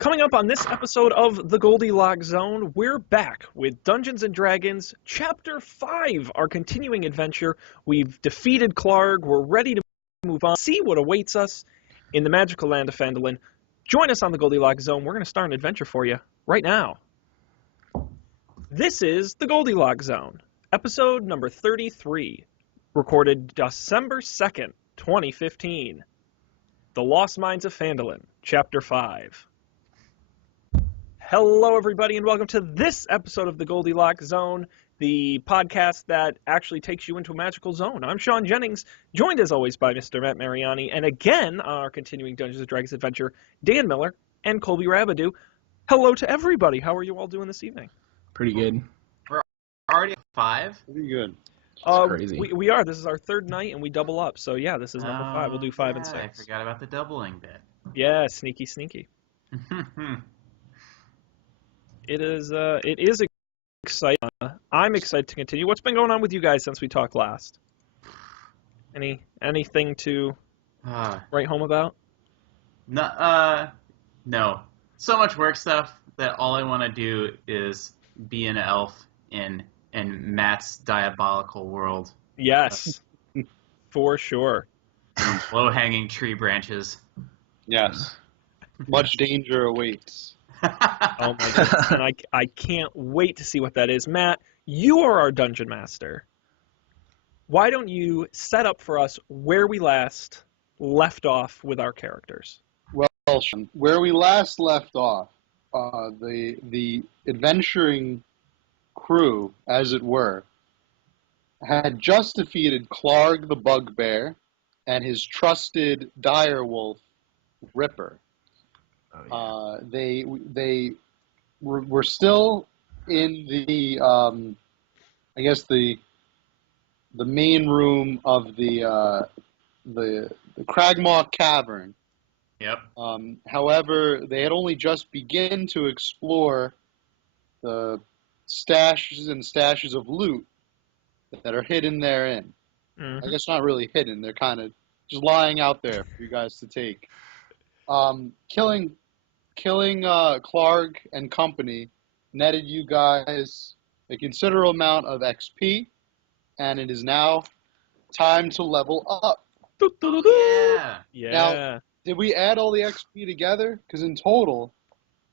Coming up on this episode of the Goldilocks Zone, we're back with Dungeons & Dragons Chapter 5, our continuing adventure. We've defeated Clarg, we're ready to move on, see what awaits us in the magical land of Phandelver. Join us on the Goldilocks Zone. We're going to start an adventure for you right now. This is the Goldilocks Zone, episode number 33, recorded December 2nd, 2015. The Lost Mines of Phandelver, Chapter 5. Hello, everybody, and welcome to this episode of the Goldilocks Zone, the podcast that actually takes you into a magical zone. I'm Sean Jennings, joined as always by Mr. Matt Mariani, and again, on our continuing Dungeons & Dragons adventure, Dan Miller and Colby Rabidou. Hello to everybody. How are you all doing this evening? Pretty good. We're already at 5? Pretty good. Crazy. We are. This is our third night, and we double up. So, yeah, this is number 5. We'll do 5 and 6. I forgot about the doubling bit. Yeah, sneaky, sneaky. It is exciting. I'm excited to continue. What's been going on with you guys since we talked last? Anything to write home about? No. So much work stuff that all I want to do is be an elf in Matt's diabolical world. Yes, for sure. Low-hanging tree branches. Yes. Much danger awaits. Oh my goodness, and I can't wait to see what that is. Matt, you are our dungeon master. Why don't you set up for us where we last left off with our characters? Well, Sean, where we last left off, the adventuring crew, as it were, had just defeated Clarg the Bugbear and his trusted direwolf, Ripper. Oh, yeah. They were still in the I guess the main room of the Cragmaw Cavern. Yep. However, they had only just begun to explore the stashes of loot that are hidden therein. Mm-hmm. I guess not really hidden; they're kind of just lying out there for you guys to take. Killing Clarg and company netted you guys a considerable amount of XP, and it is now time to level up. Yeah. Now, did we add all the XP together? Because in total,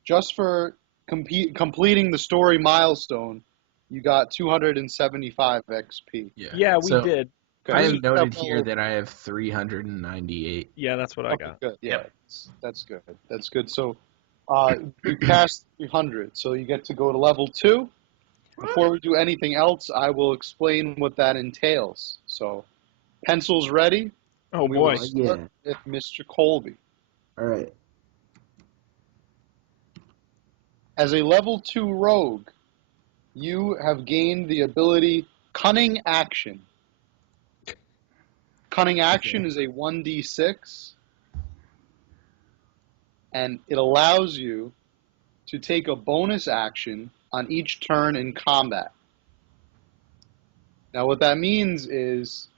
just for completing the story milestone, you got 275 XP. Yeah, we did. I have noted here that I have 398. Yeah, that's what I Okay, got. good. Yeah, Yep. that's good. That's good. So, you passed 300, so you get to go to level 2. Before we do anything else, I will explain what that entails. So, pencils ready? Oh We will boy. start with Mr. Colby. All right. As a level 2 rogue, you have gained the ability Cunning Action. Cunning Action is a 1d6, and it allows you to take a bonus action on each turn in combat. Now, what that means is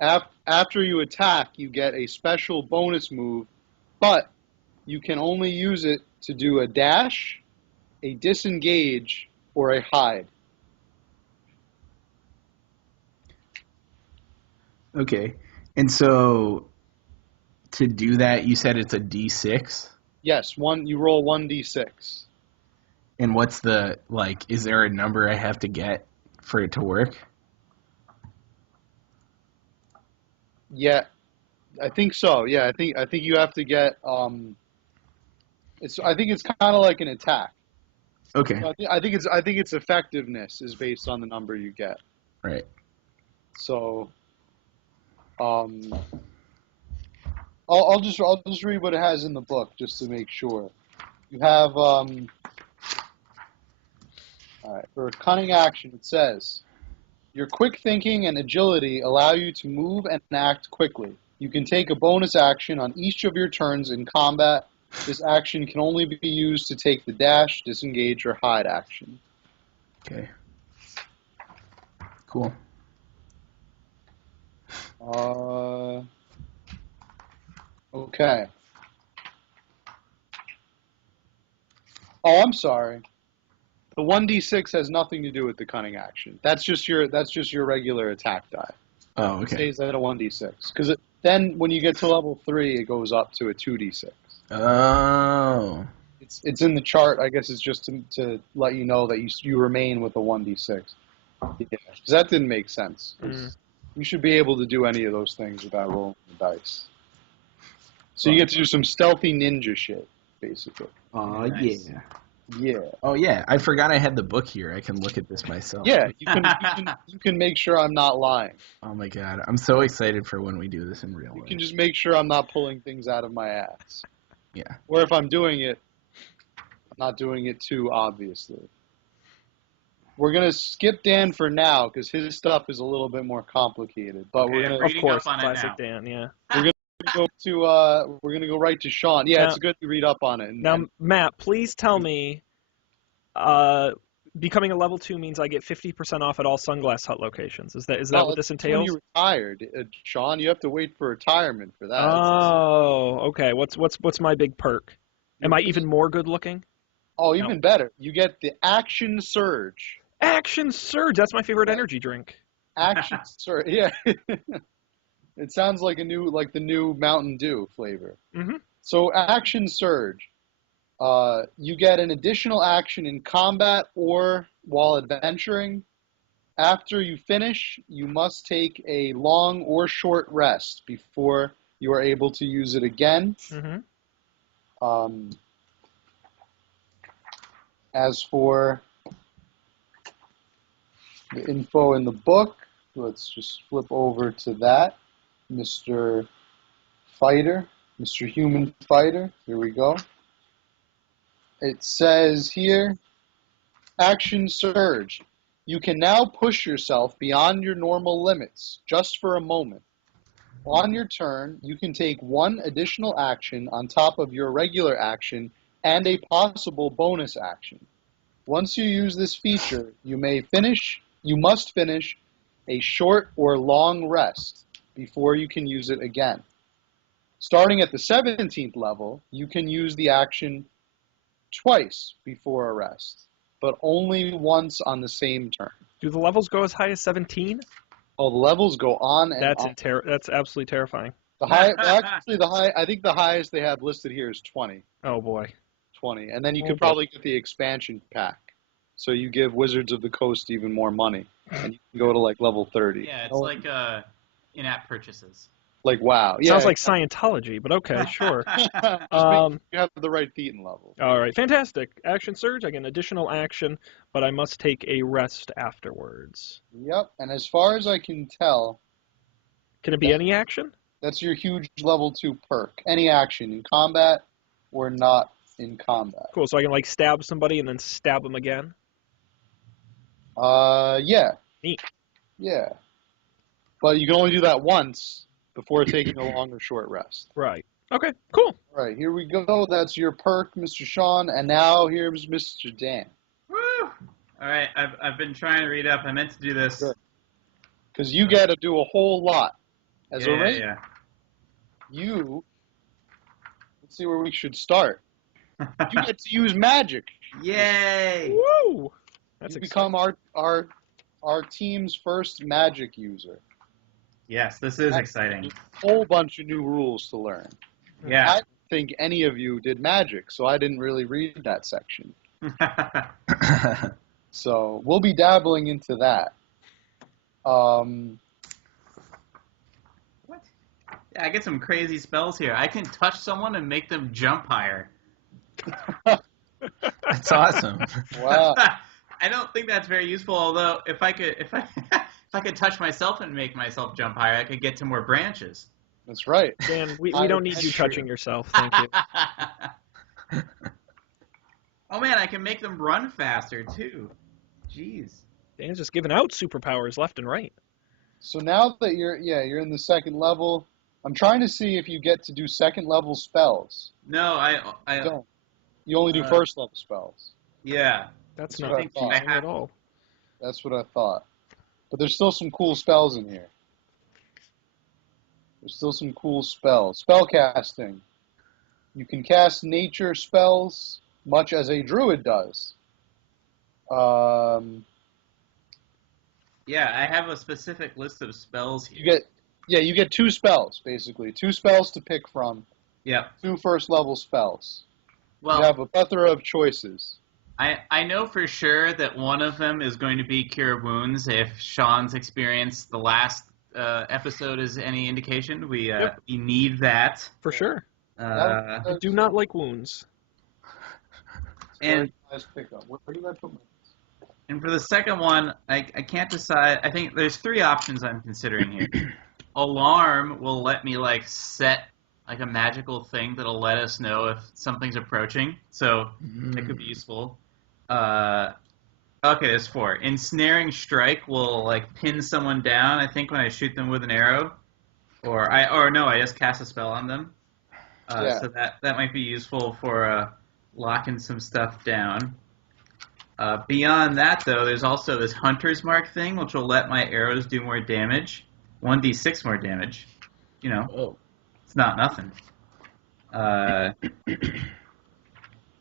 after you attack, you get a special bonus move, but you can only use it to do a dash, a disengage, or a hide. Okay. And so to do that, you said it's a D6? Yes, you roll 1d6. And what's the, is there a number I have to get for it to work? Yeah, I think so. Yeah, I think you have to get I think it's kind of like an attack. Okay. So I think its effectiveness is based on the number you get. Right. So I'll just read what it has in the book just to make sure. You have all right, for Cunning Action it says, your quick thinking and agility allow you to move and act quickly. You can take a bonus action on each of your turns in combat. This action can only be used to take the dash, disengage, or hide action. Okay. Cool. Okay. Oh, I'm sorry. The 1d6 has nothing to do with the cunning action. That's just your regular attack die. Oh, It okay. stays at a 1d6 because then when you get to level 3, it goes up to a 2d6. Oh. It's in the chart. I guess it's just to let you know that you remain with a 1d6. Yeah, 'cause that didn't make sense. 'Cause you should be able to do any of those things without rolling the dice. So you get to do some stealthy ninja shit, basically. Oh, Nice. yeah. Yeah. Oh, yeah. I forgot I had the book here. I can look at this myself. Yeah, you can make sure I'm not lying. Oh, my God. I'm so excited for when we do this in real You life. can just make sure I'm not pulling things out of my ass. Yeah. Or if I'm doing it, I'm not doing it too obviously. We're going to skip Dan for now because his stuff is a little bit more complicated. But Okay, we're I'm going to Of reading course, up on it classic now. Dan. Yeah. we're going to go right to Sean. Yeah, Now- it's good to read up on it. Now, Matt, please tell me, becoming a level 2 means I get 50% off at all Sunglass Hut locations. Is that what this When entails? you retired, Sean, you have to wait for retirement for that. Oh, okay. What's my big perk? Am I even more good looking? Oh, even better. You get the Action Surge. Action Surge. That's my favorite energy drink. Action Surge. Yeah. It sounds like the new Mountain Dew flavor. Mm-hmm. So Action Surge. You get an additional action in combat or while adventuring. After you finish, you must take a long or short rest before you are able to use it again. Mm-hmm. As for the info in the book, let's just flip over to that. Mr. Fighter, Mr. Human Fighter, here we go. It says here, Action Surge. You can now push yourself beyond your normal limits, just for a moment. On your turn, you can take one additional action on top of your regular action and a possible bonus action. Once you use this feature, you must finish a short or long rest before you can use it again. Starting at the 17th level, you can use the action twice before a rest, but only once on the same turn. Do the levels go as high as 17? Oh, the levels go on and That's on. That's absolutely terrifying. I think the highest they have listed here is 20. Oh boy. 20. And then you Oh, could boy. probably get the expansion pack. So you give Wizards of the Coast even more money. And you can go to like level 30. Yeah, it's like in-app purchases. Like, wow. Yeah, Sounds like Scientology, but okay, sure. you have the right Thetan level. All right, fantastic. Action Surge, I get an additional action, but I must take a rest afterwards. Yep. And as far as I can tell, Can it be any action? that's your huge level 2 perk. Any action in combat or not in combat. Cool, so I can like stab somebody and then stab them again? Yeah. Neat. Yeah. But you can only do that once before taking a long or short rest. Right. Okay, cool. All right, here we go. That's your perk, Mr. Sean. And now here's Mr. Dan. Woo! All right, I've been trying to read up. I meant to do this. Good. Because you got to do a whole lot. As a ranger, let's see where we should start. You get to use magic. Yay! Woo! That's You exciting. become our team's first magic user. Yes, this is exciting. A whole bunch of new rules to learn. Yeah. I don't think any of you did magic, so I didn't really read that section. So we'll be dabbling into that. What? Yeah, I get some crazy spells here. I can touch someone and make them jump higher. That's awesome. Wow. I don't think that's very useful. Although, if I could touch myself and make myself jump higher, I could get to more branches. That's right. Dan, we I don't need you adventure. touching yourself, thank you. Oh man, I can make them run faster too. Jeez. Dan's just giving out superpowers left and right. So now that you're in the second level, I'm trying to see if you get to do second level spells. No, I You don't. You only do Uh, first level spells. yeah. That's I not think easy I at have- all. That's what I thought. But there's still some cool spells in here. There's still some cool spells. Spell casting. You can cast nature spells much as a druid does. Yeah, I have a specific list of spells here. You get 2 spells, basically. 2 spells to pick from. Yep. 2 first-level spells. Well, You have a plethora of choices. I know for sure that one of them is going to be Cure Wounds. If Sean's experience the last episode is any indication, we need that. For sure. I do not like wounds. And nice pickup. Where do I put my... And for the second one, I can't decide. I think there's 3 options I'm considering here. Alarm will let me set a magical thing that'll let us know if something's approaching. So that could be useful. Okay, there's 4. Ensnaring Strike will pin someone down. I think when I shoot them with an arrow, I just cast a spell on them. So that might be useful for locking some stuff down. Beyond that, though, there's also this Hunter's Mark thing, which will let my arrows do more damage. 1d6 more damage. It's not nothing.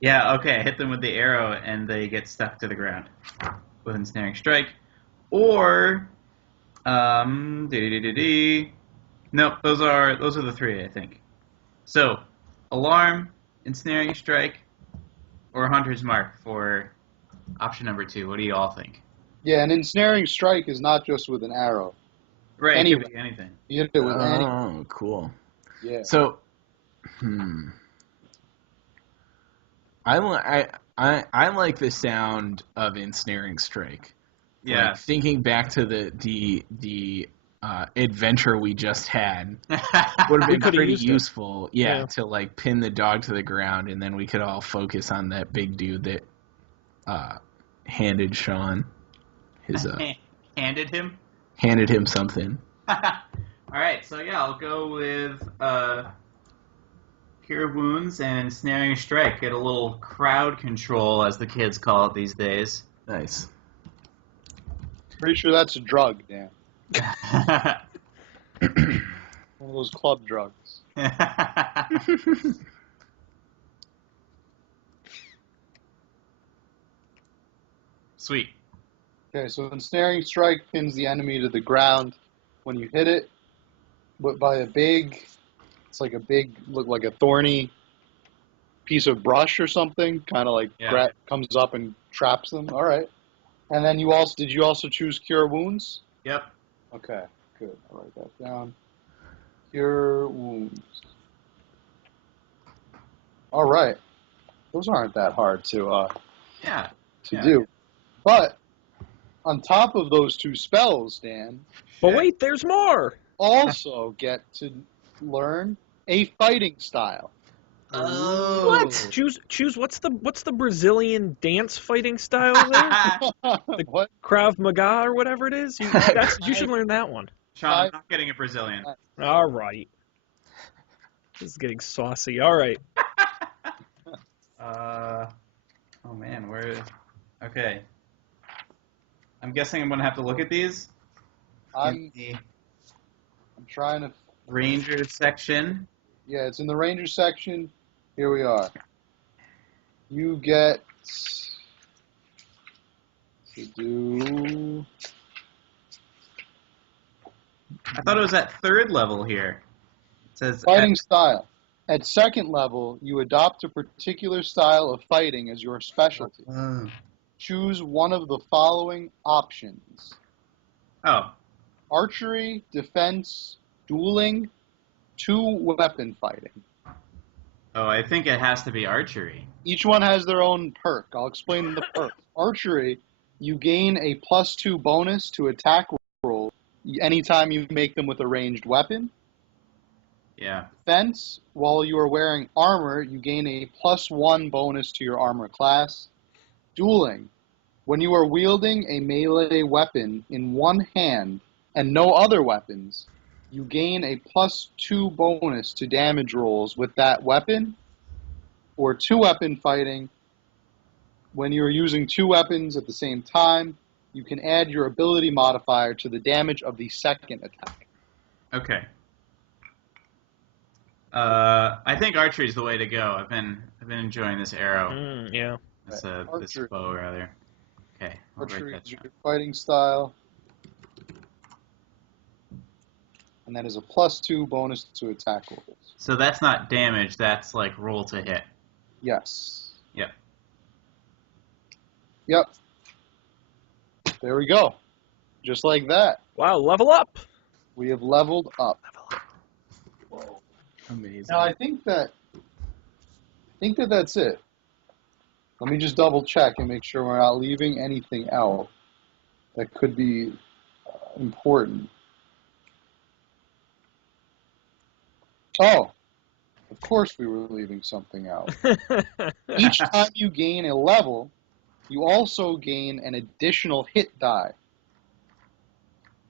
Yeah, okay, I hit them with the arrow, and they get stuck to the ground with Ensnaring Strike. Or, nope, those are the 3, I think. So, Alarm, Ensnaring Strike, or Hunter's Mark for option number 2. What do you all think? Yeah, an Ensnaring Strike is not just with an arrow. Right, it could be anything. You hit it with any... Oh, cool. Yeah. So, I like the sound of Ensnaring Strike. Yeah. Thinking back to the adventure we just had, would have been pretty useful. Yeah, to pin the dog to the ground, and then we could all focus on that big dude that handed Sean his handed him something. All right, so I'll go with Cure Wounds and Ensnaring Strike. Get a little crowd control, as the kids call it these days. Nice. Pretty sure that's a drug, Dan. One of those club drugs. Sweet. Okay, so Ensnaring Strike pins the enemy to the ground. When you hit it, but by it's like a big, look like a thorny piece of brush or something, kind of comes up and traps them. All right. And then did you also choose Cure Wounds? Yep. Okay, good. I'll write that down. Cure Wounds. All right. Those aren't that hard to do. But on top of those 2 spells, Dan. But wait, there's more. Also get to learn a fighting style. Oh. What? Choose what's the Brazilian dance fighting style there? What? Krav Maga or whatever it is? You should learn that one. Sean, I'm not getting a Brazilian. All right. This is getting saucy. All right. Oh man, okay. I'm guessing I'm gonna have to look at these. I'm trying to... Ranger section. Yeah, it's in the Ranger section. Here we are. You get to do... I thought it was at 3rd level here. It says fighting style. At 2nd level, you adopt a particular style of fighting as your specialty. Choose one of the following options. Oh. Archery, defense, dueling, 2-weapon fighting. Oh, I think it has to be archery. Each one has their own perk. I'll explain the perk. Archery, you gain a +2 bonus to attack roll anytime you make them with a ranged weapon. Yeah. Defense, while you are wearing armor, you gain a +1 bonus to your armor class. Dueling, when you are wielding a melee weapon in one hand and no other weapons, you gain a +2 bonus to damage rolls with that weapon. Or 2-weapon fighting, when you are using 2 weapons at the same time, you can add your ability modifier to the damage of the second attack. Okay. I think archery is the way to go. I've been enjoying this arrow. Yeah. This bow rather. Okay. Archery is your fighting style. And that is a +2 bonus to attack rolls. So that's not damage, that's like roll to hit. Yes. Yep. Yep. There we go. Just like that. Wow, level up. We have leveled up. Whoa. Amazing. Now I think that's it. Let me just double check and make sure we're not leaving anything out that could be important. Oh, of course we were leaving something out. Each time you gain a level, you also gain an additional hit die.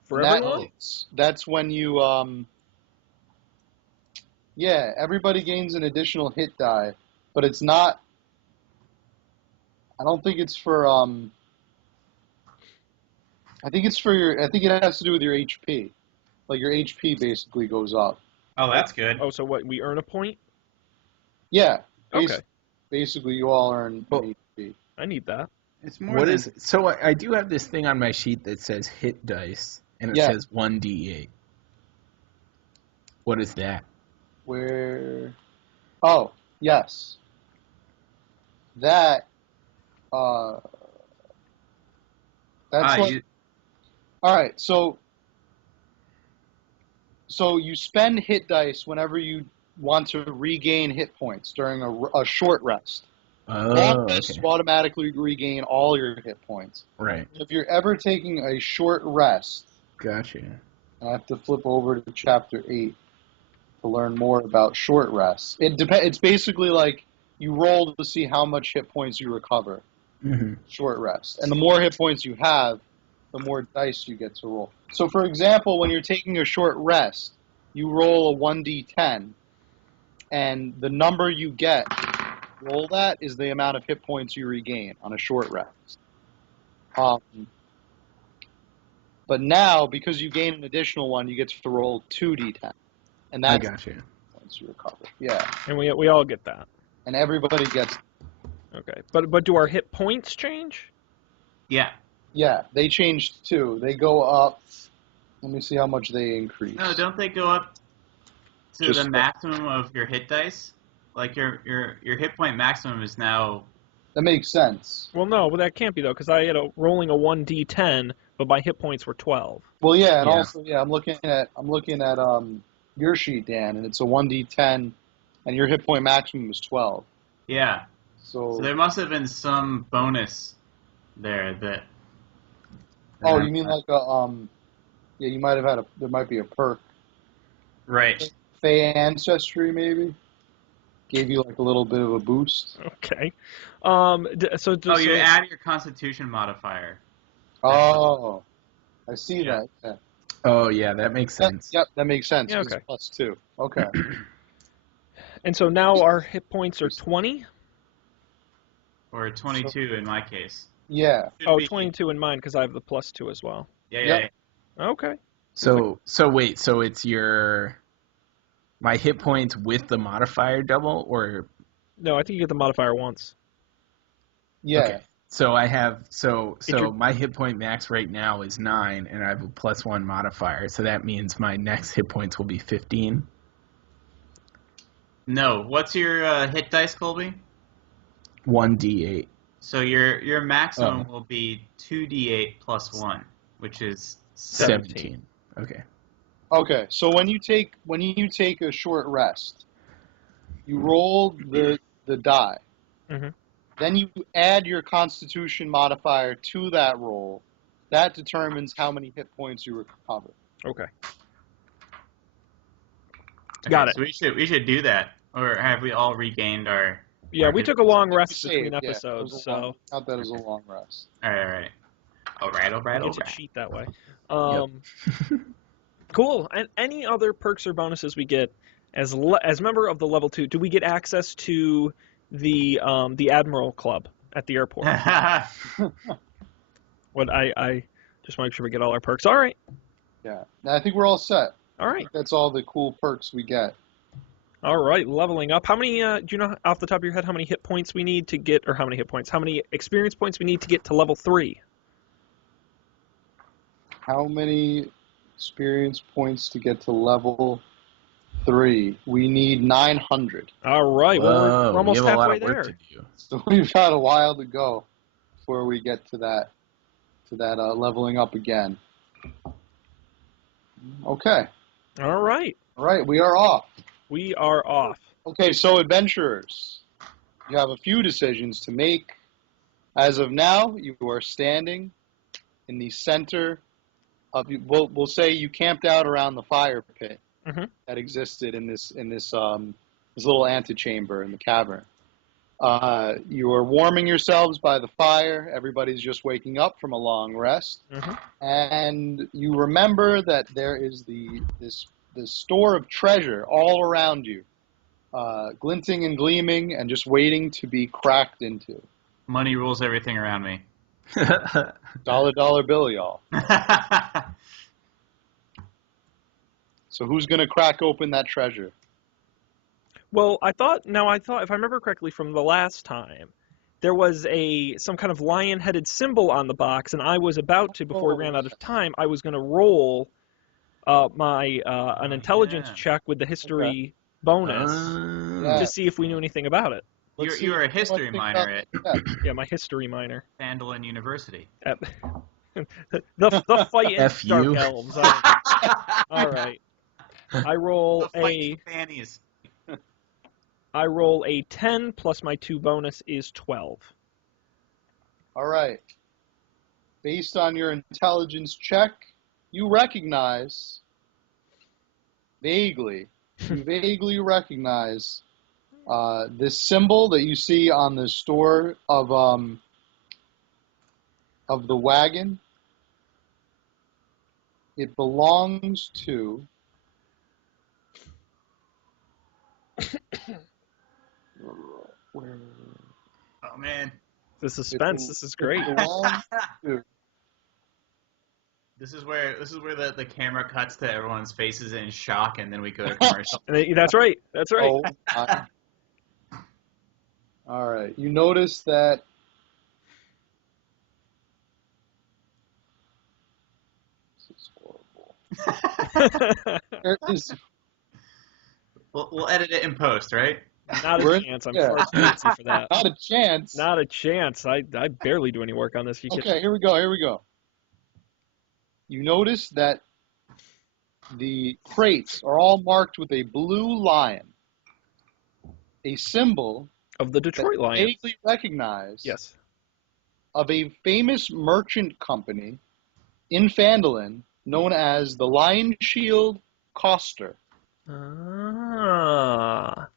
For everyone? That's when you, everybody gains an additional hit die, but it's not, I don't think it's for, I think it has to do with your HP. Like your HP basically goes up. Oh, that's good. Oh, so what, we earn a point? Yeah. Okay. Basically, you all earn an HP. I need that. It's more So I do have this thing on my sheet that says hit dice, and it says 1d8. What is that? Where? Oh, yes. That. That's what. All right, so you spend hit dice whenever you want to regain hit points during a short rest. Oh, okay. You automatically regain all your hit points. Right. If you're ever taking a short rest, gotcha. I have to flip over to chapter 8 to learn more about short rests. It's basically like you roll to see how much hit points you recover. Mm-hmm. Short rest, and the more hit points you have, the more dice you get to roll. So, for example, when you're taking a short rest, you roll a 1d10, and the number you get, roll that, is the amount of hit points you regain on a short rest. But now, because you gain an additional one, you get to roll 2d10, and that's I got you. Once you recover, yeah. And we all get that. And everybody gets. Okay, but do our hit points change? Yeah. Yeah, they changed too. They go up. Let me see how much they increase. No, don't they go up to the maximum of your hit dice? Like your hit point maximum is now. That makes sense. Well, no, but that can't be though, because I had rolling a 1d10, but my hit points were 12. Well, yeah, and also I'm looking at your sheet, Dan, and it's a 1d10, and your hit point maximum is 12. Yeah. So there must have been some bonus there that. Oh, you mean like a Yeah, you might have had there might be a perk. Right. Fey Ancestry maybe gave you like a little bit of a boost. Okay. You add your Constitution modifier. Oh, I see that. Yeah. Oh yeah, that makes sense. Yep, that makes sense. Yeah, okay. It's +2. Okay. And so now our hit points are 20? Or 22 in my case. Yeah. Oh, 22 in mine because I have the +2 as well. Yeah. Okay. So wait, so it's my hit points with the modifier double, or? No, I think you get the modifier once. Yeah. Okay. So I have my hit point max right now is 9, and I have a +1 modifier. So that means my next hit points will be 15. No, what's your hit dice, Colby? 1d8. So your maximum will be 2d8 plus 1, which is 17. Okay. Okay. So when you take a short rest, you roll the die. Mm-hmm. Then you add your Constitution modifier to that roll. That determines how many hit points you recover. Okay. Okay, Got it. So we should do that, or have we all regained our? Yeah, we took a long rest between Saved, episodes, count that as a long rest. All right. Get to cheat that way. Cool. And any other perks or bonuses we get as member of the level 2? Do we get access to the Admiral Club at the airport? What I just want to make sure we get all our perks. All right. Yeah. Now I think we're all set. All right. That's all the cool perks we get. All right, leveling up. How many, do you know off the top of your head how many hit points we need to get, or how many hit points, how many experience points we need to get to level 3? How many experience points to get to level 3? We need 900. All right, well, we're almost we have halfway a lot of work there. to do. So we've got a while to go before we get to that leveling up again. Okay. All right. All right, we are off. We are off. Okay, so adventurers, you have a few decisions to make. As of now, you are standing in the center of. We'll say you camped out around the fire pit that existed in this little antechamber in the cavern. You are warming yourselves by the fire. Everybody's just waking up from a long rest, and you remember that there is this store of treasure all around you, glinting and gleaming, and just waiting to be cracked into. Money rules everything around me. Dollar bill, y'all. So who's gonna crack open that treasure? Well, I thought, if I remember correctly from the last time, there was some kind of lion-headed symbol on the box, and I was about to, before we ran out of time, I was going to roll an intelligence check with the history bonus to see if we knew anything about it. You were a history minor Yeah, my history minor. Phandelver University. The fight in F Dark you. Elves. All right. I roll a 10 plus my 2 bonus is 12. All right. Based on your intelligence check, you recognize vaguely recognize this symbol that you see on the store of the wagon. It belongs to Oh man, The suspense. This is great. This is where the camera cuts to everyone's faces in shock, and then we go to commercial. That's right. That's right. Oh, all right. You notice that this is horrible. There is We'll edit it in post, right? Not a chance. I'm far too fancy for that. not a chance. Not a chance. I barely do any work on this. Okay, here we go. You notice that the crates are all marked with a blue lion, a symbol of the Detroit that Lions. vaguely recognized Yes. of a famous merchant company in Phandelver known as the Lion Shield Coster. Ah.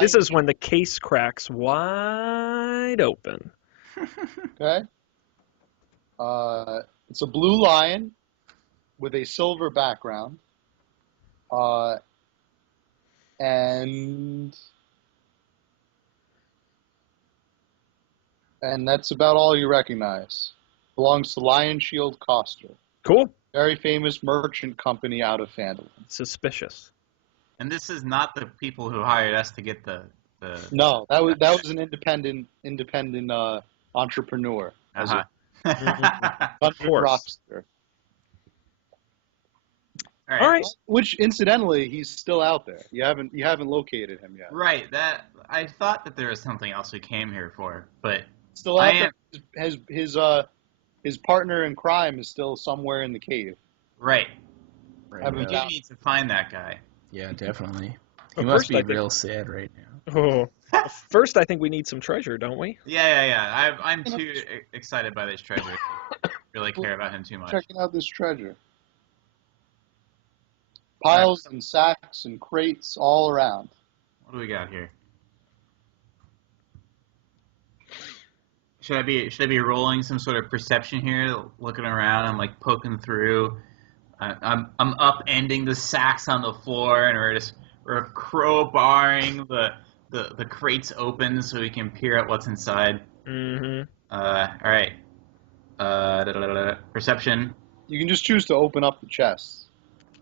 This is when the case cracks wide open. Okay. It's a blue lion with a silver background. And that's about all you recognize. Belongs to Lion Shield Coster. Cool. Very famous merchant company out of Phandelver. Suspicious. And this is not the people who hired us to get the. No, that was an independent entrepreneur. Uh-huh. Rockster. All right. Which incidentally, he's still out there. You haven't located him yet. Right. That I thought that there was something else we came here for, but still out there. His partner in crime is still somewhere in the cave. Right. We do need to find that guy. Yeah, definitely. But He must be real sad right now. Oh. First, I think we need some treasure, don't we? Yeah. I'm too excited by this treasure to really care about him too much. Checking out this treasure. Piles and sacks and crates all around. What do we got here? Should I be rolling some sort of perception here, looking around? I'm like poking through. I'm upending the sacks on the floor, and we're crowbarring the crates open so we can peer at what's inside. Mm-hmm. All right. Perception. You can just choose to open up the chests.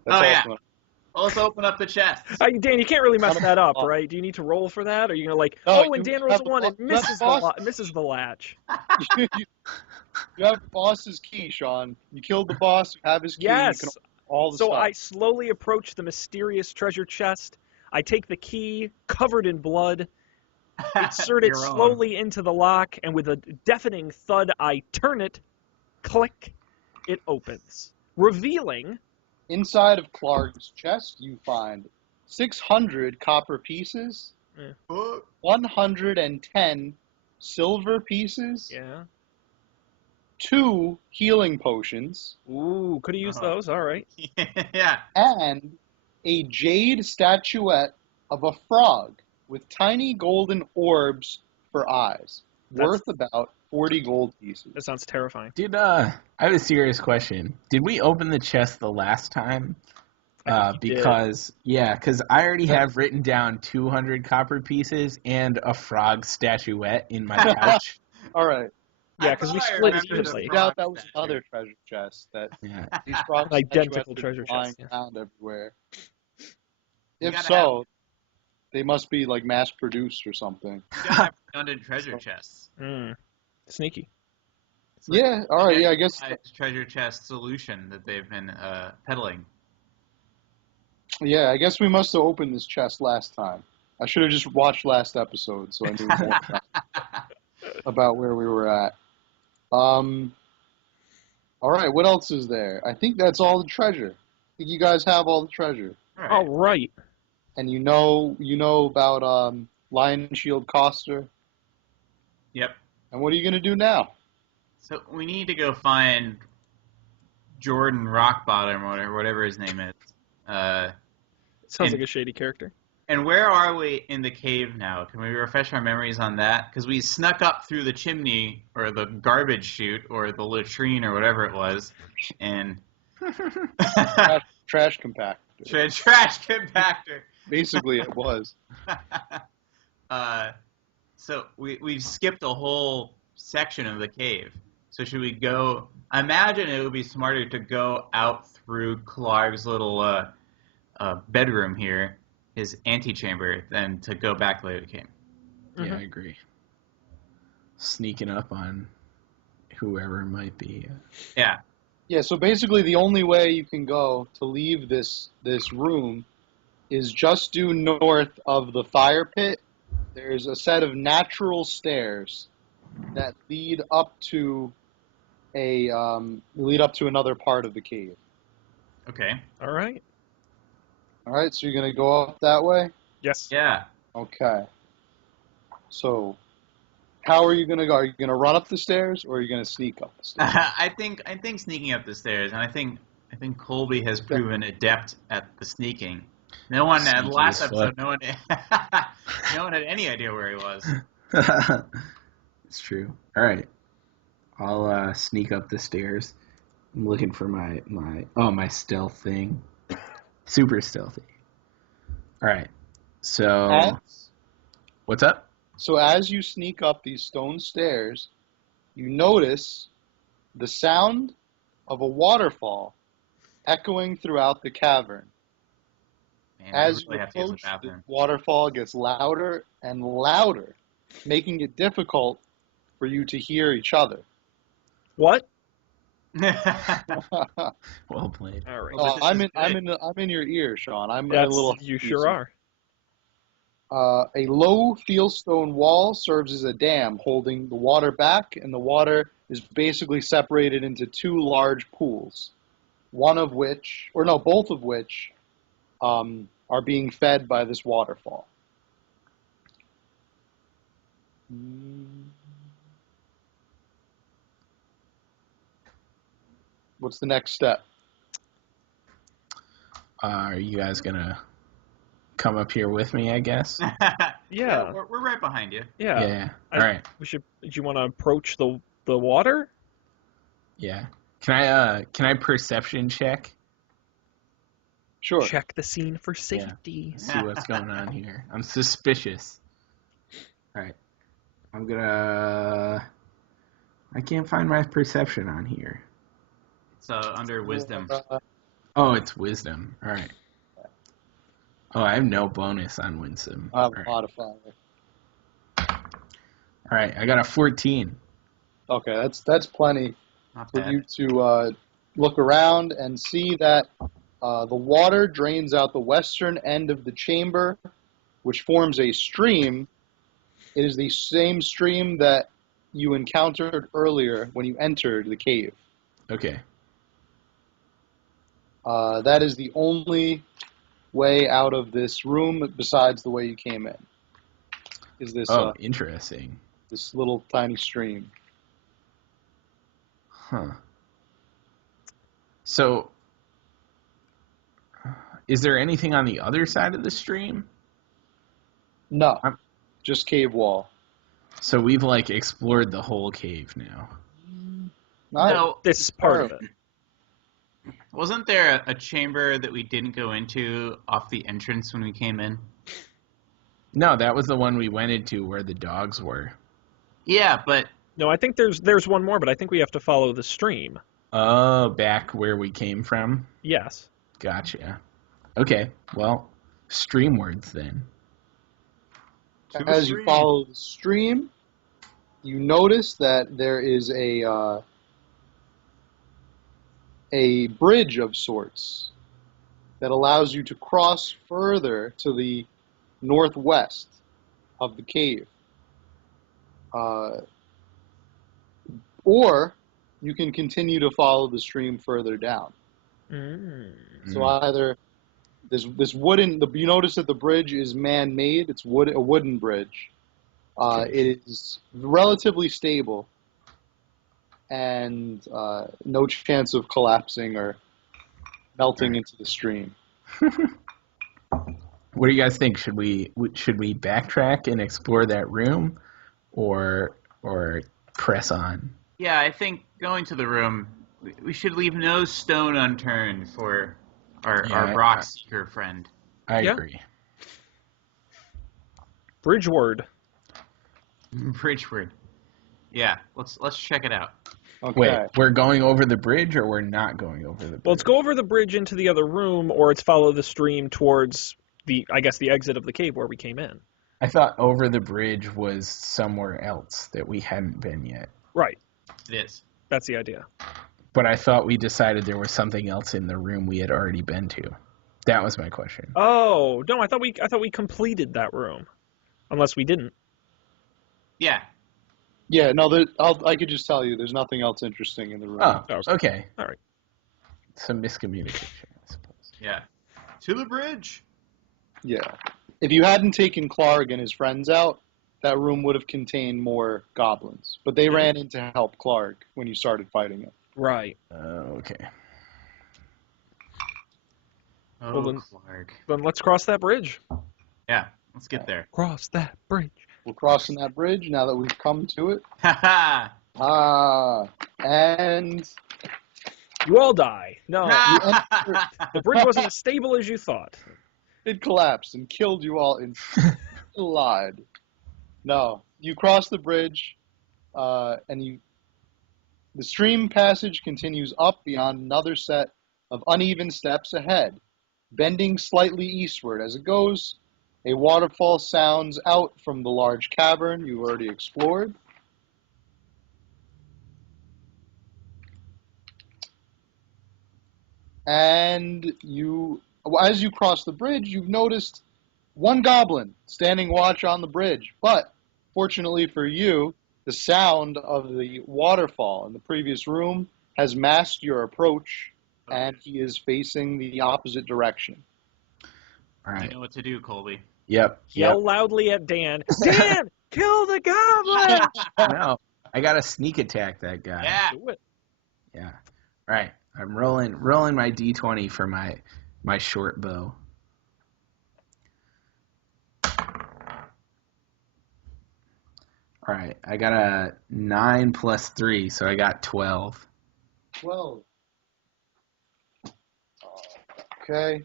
Oh yeah. let's open up the chest. Dan, you can't really mess that up, right? Do you need to roll for that? Or are you gonna and Dan rolls a 1 and misses the latch? You have the boss's key, Sean. You killed the boss. You have his key. Yes. You can all the So stuff. I slowly approach the mysterious treasure chest. I take the key, covered in blood, insert it slowly into the lock, and with a deafening thud, I turn it. Click. It opens, revealing. Inside of Clark's chest, you find 600 copper pieces, 110 silver pieces, 2 healing potions. Ooh, could have used those. All right. Yeah. And a jade statuette of a frog with tiny golden orbs for eyes, worth about 40 gold pieces. That sounds terrifying. I have a serious question. Did we open the chest the last time? Because I already have written down 200 copper pieces and a frog statuette in my pouch. All right. Yeah, because we split it evenly. I doubt that was another treasure chest. These frogs identical treasure flying chests around everywhere. If so, they must be like mass produced or something. You gotta have redundant treasure chests. Sneaky. Yeah. All right. Yeah. I guess treasure chest solution that they've been peddling. Yeah. I guess we must have opened this chest last time. I should have just watched last episode so I knew more about where we were at. All right. What else is there? I think that's all the treasure. I think you guys have all the treasure. All right. And you know about Lion Shield Coster. Yep. And what are you gonna do now? So we need to go find Jordan Rockbottom or whatever his name is. Sounds like a shady character. And where are we in the cave now? Can we refresh our memories on that? Because we snuck up through the chimney or the garbage chute or the latrine or whatever it was, and trash compactor. Trash compactor. Basically, it was. So we've skipped a whole section of the cave. So should we go? I imagine it would be smarter to go out through Clark's little bedroom here, his antechamber, than to go back the way we came. Yeah, I agree. Sneaking up on whoever might be. Yeah. Yeah, so basically the only way you can go to leave this room is just due north of the fire pit. There's a set of natural stairs that lead up to another part of the cave. Okay. All right. All right, so you're going to go up that way? Yes. Yeah. Okay. So how are you going to go? Are you going to run up the stairs or are you going to sneak up the stairs? I think sneaking up the stairs, and I think Colby has proven adept at the sneaking. No one at last episode. No one had any idea where he was. It's true. All right, I'll sneak up the stairs. I'm looking for my stealth thing. Super stealthy. All right. So what's up? So as you sneak up these stone stairs, you notice the sound of a waterfall echoing throughout the cavern. Man, as really you approach, the waterfall gets louder and louder, making it difficult for you to hear each other. What? Well played. All right. I'm in your ear, Sean. I'm a little. You sure are. A low fieldstone wall serves as a dam, holding the water back, and the water is basically separated into 2 large pools, both of which are being fed by this waterfall. What's the next step? Are you guys gonna come up here with me, I guess? Yeah. We're right behind you. Yeah. All right. Do you want to approach the water? Yeah. Can I perception check? Sure. Check the scene for safety. Yeah. See what's going on here. I'm suspicious. All right. I can't find my perception on here. It's under wisdom. Oh, it's wisdom. All right. Oh, I have no bonus on Winsome. I have a modifier. All right, I got a 14. Okay, that's plenty Not for bad. you to look around and see that the water drains out the western end of the chamber, which forms a stream. It is the same stream that you encountered earlier when you entered the cave. Okay. That is the only way out of this room besides the way you came in. Is this interesting. this little tiny stream. Huh. So, is there anything on the other side of the stream? No, just cave wall. So we've, like, explored the whole cave now. No, This is part of it. wasn't there a chamber that we didn't go into off the entrance when we came in? No, that was the one we went into where the dogs were. Yeah, but... No, I think there's one more, but I think we have to follow the stream. Oh, back where we came from? Yes. Gotcha. Okay, well, streamwards then. As you follow the stream, you notice that there is a bridge of sorts that allows you to cross further to the northwest of the cave. Or you can continue to follow the stream further down. So either this wooden, you notice that the bridge is man-made. It's a wooden bridge. It is relatively stable and no chance of collapsing or melting into the stream. What do you guys think? Should we backtrack and explore that room, or press on? Yeah, I think going to the room, we should leave no stone unturned for our rock seeker friend. I agree. Bridgeward. Bridgeward. Yeah, let's check it out. Okay. Wait, we're going over the bridge, or we're not going over the bridge? Well, let's go over the bridge into the other room, or it's follow the stream towards the exit of the cave where we came in. I thought over the bridge was somewhere else that we hadn't been yet. Right. It is. That's the idea. But I thought we decided there was something else in the room we had already been to. That was my question. Oh no, I thought we completed that room, unless we didn't. Yeah. Yeah, no, I could just tell you there's nothing else interesting in the room. Oh, okay. All right. Some miscommunication, I suppose. Yeah. To the bridge. Yeah. If you hadn't taken Clark and his friends out, that room would have contained more goblins. But they ran in to help Clark when you started fighting him. Right. Okay. Oh, Well, then- Clark. Then let's cross that bridge. Yeah, let's get there. Cross that bridge. We're crossing that bridge now that we've come to it. Ha And You all die. No, ha! the bridge wasn't as stable as you thought. it collapsed and killed you all in lied. No, you cross the bridge, and the stream passage continues up beyond another set of uneven steps ahead, bending slightly eastward. As it goes, a waterfall sounds out from the large cavern you already explored. And as you cross the bridge, you've noticed one goblin standing watch on the bridge. But fortunately for you, the sound of the waterfall in the previous room has masked your approach, and he is facing the opposite direction. All right. You know what to do, Colby. Yep. Yell loudly at Dan. Dan, kill the goblin! No, I got to sneak attack that guy. Yeah. Do it. Yeah. All right. I'm rolling my d20 for my short bow. All right. I got a 9 plus 3, so I got 12. 12. Okay.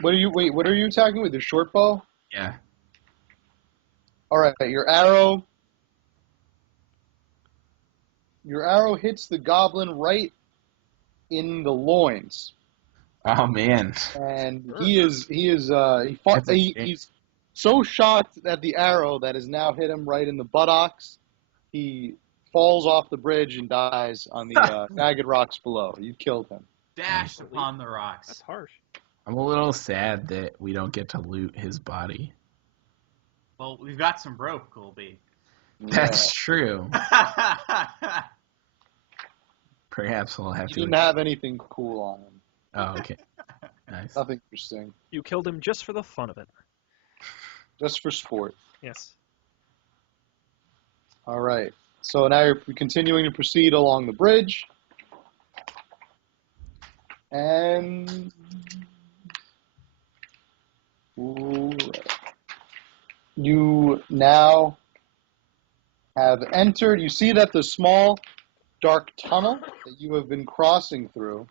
What are you attacking with? Your short bow? Yeah. All right. Your arrow hits the goblin right in the loins. Oh man. And he's so shocked at the arrow that has now hit him right in the buttocks. He falls off the bridge and dies on the jagged rocks below. You killed him. Dashed upon the rocks. That's harsh. I'm a little sad that we don't get to loot his body. Well, we've got some rope, Colby. That's true. Perhaps we'll have He to. didn't have anything cool on him. Oh, okay. Nice. Nothing interesting. You killed him just for the fun of it. Just for sport. Yes. All right. So now you're continuing to proceed along the bridge. And you now have entered. You see that the small, dark tunnel that you have been crossing through,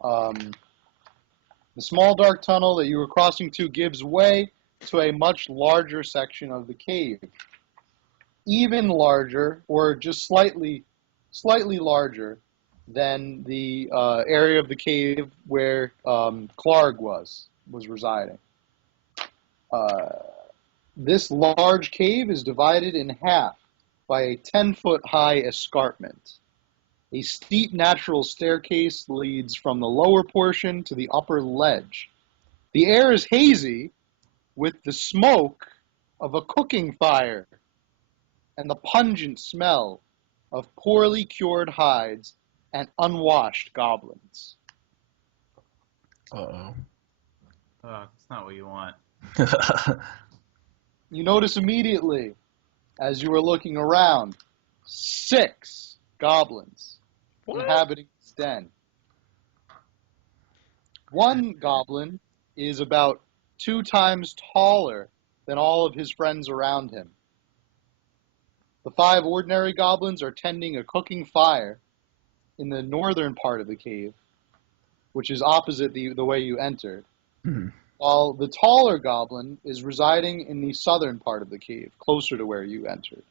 the small, dark tunnel that you were crossing to gives way to a much larger section of the cave. Even larger, or just slightly larger than the area of the cave where Clark was residing. This large cave is divided in half by a 10-foot-high escarpment. A steep natural staircase leads from the lower portion to the upper ledge. The air is hazy with the smoke of a cooking fire and the pungent smell of poorly cured hides and unwashed goblins. Uh-oh. Oh, that's not what you want. You notice immediately, as you are looking around, 6 goblins inhabiting this den. One goblin is about 2 times taller than all of his friends around him. The 5 ordinary goblins are tending a cooking fire in the northern part of the cave, which is opposite the way you entered, while the taller goblin is residing in the southern part of the cave, closer to where you entered.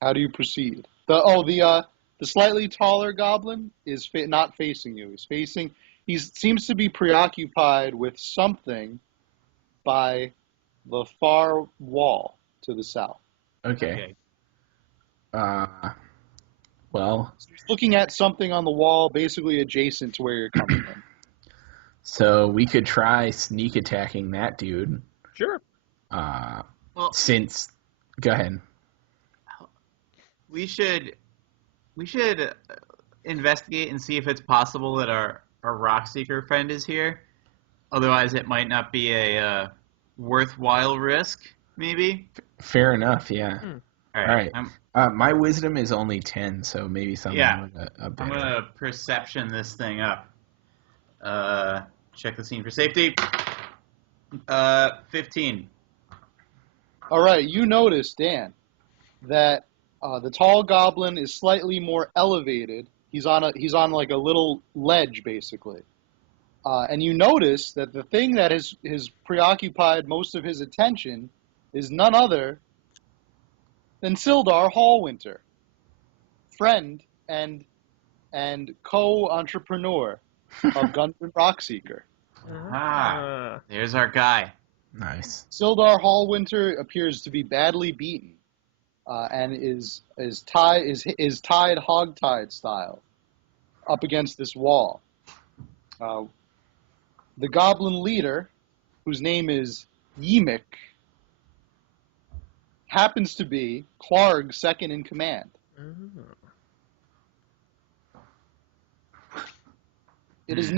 How do you proceed? The slightly taller goblin is not facing you. He seems to be preoccupied with something by the far wall to the south. Okay. Well. He's looking at something on the wall, basically adjacent to where you're coming from. So we could try sneak attacking that dude. Sure. Go ahead. We should investigate and see if it's possible that our rock seeker friend is here. Otherwise, it might not be a worthwhile risk. Maybe. Fair enough. Yeah. All right. My wisdom is only 10, so maybe something with a better. I'm gonna perception this thing up. Check the scene for safety. 15. All right, you notice, Dan, that the tall goblin is slightly more elevated. He's on like a little ledge, basically. And you notice that the thing that has preoccupied most of his attention is none other than Sildar Hallwinter, friend and co-entrepreneur of Gunman Rockseeker. There's our guy. Nice. Sildar Hallwinter appears to be badly beaten, and is tied hogtied style up against this wall. The goblin leader, whose name is Yimik, happens to be Clark's second in command. It is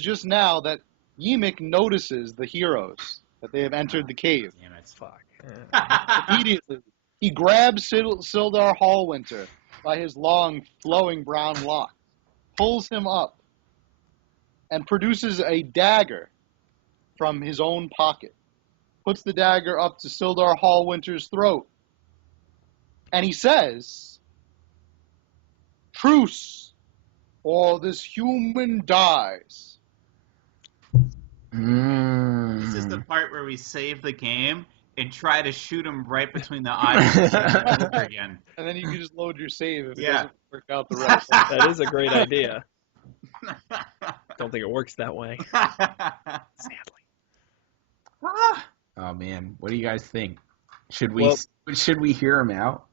just now that Yimik notices the heroes, that they have entered the cave. Damn it, fuck. Immediately, he grabs Sildar Hallwinter by his long, flowing brown locks, pulls him up, and produces a dagger from his own pocket. Puts the dagger up to Sildar Hallwinter's throat. And he says, "Truce, or this human dies." This is the part where we save the game and try to shoot him right between the eyes over again. And then you can just load your save if it Yeah. doesn't work out the rest. That is a great idea. Don't think it works that way. Sadly. Oh man, what do you guys think? Should we hear him out?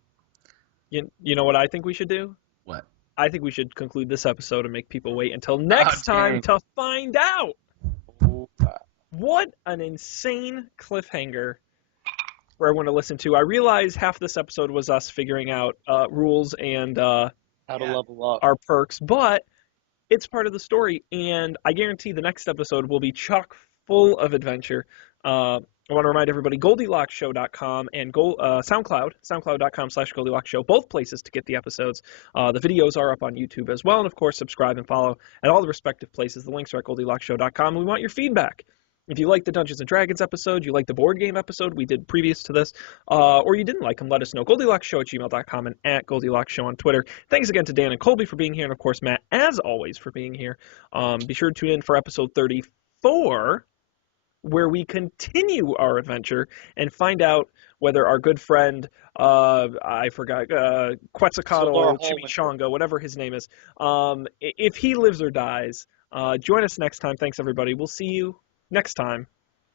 You know what I think we should do? What? I think we should conclude this episode and make people wait until next time to find out. What an insane cliffhanger for everyone to listen to. I realize half this episode was us figuring out rules and How to level up. our perks, but it's part of the story, and I guarantee the next episode will be chock full of adventure. I want to remind everybody, GoldilocksShow.com and SoundCloud, SoundCloud.com/GoldilocksShow, both places to get the episodes. The videos are up on YouTube as well, and of course, subscribe and follow at all the respective places. The links are at GoldilocksShow.com. We want your feedback. If you like the Dungeons & Dragons episode, you like the board game episode we did previous to this, or you didn't like them, let us know. GoldilocksShow@gmail.com and at GoldilocksShow on Twitter. Thanks again to Dan and Colby for being here, and of course, Matt, as always, for being here. Be sure to tune in for episode 34, where we continue our adventure and find out whether our good friend, I forgot, Quetzalcoatl or Chimichanga, whatever his name is, if he lives or dies. Join us next time. Thanks, everybody. We'll see you next time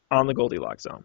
on the Goldilocks Zone.